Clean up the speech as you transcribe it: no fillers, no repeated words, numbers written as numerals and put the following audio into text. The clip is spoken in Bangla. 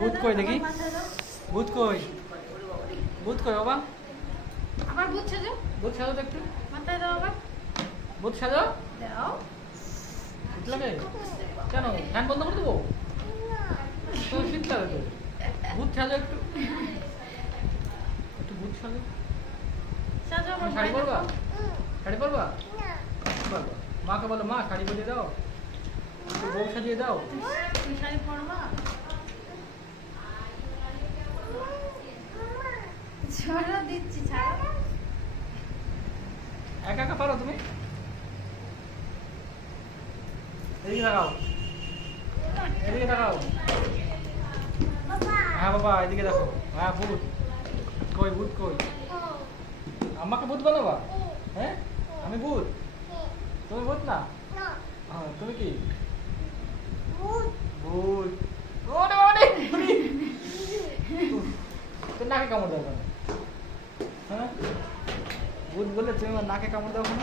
ভূত কই দেখি, ভূত কই, ভূত কই বাবা, আবার ভূত সাজো, ভূত সাজো তো একটু, মাথায় দাও আবার, ভূত সাজো। দাও। শীত লাগে কেন? ফ্যান বন্ধ করে দেবো? তো শীত লাগে তো। ভূত সাজো একটু, একটু ভূত সাজো। সাজো আবার। শাড়ি পরবা? শাড়ি পরবা? পরবা। মাকে বলো মা শাড়ি পরিয়ে দাও, একটু বউ সাজিয়ে দাও। তুমি শাড়ি পরবা? ছাড়া দিচ্ছি, ছাড়া। একা একা পারো তুমি? এদিকে তাকাও, এদিকে তাকাও। হ্যাঁ বাবা এদিকে দেখো। হ্যাঁ ভূত কই, ভূত কই? আমাকে ভূত বানাবা? হ্যাঁ আমি ভূত? তুমি ভূত না? হ্যাঁ তুমি কি? ভূত। ওরে ওরে তোর নাকে কামড় দাও কেন? হ্যাঁ ভূত বলে তুমি আমার নাকে কামড় দাও কেন?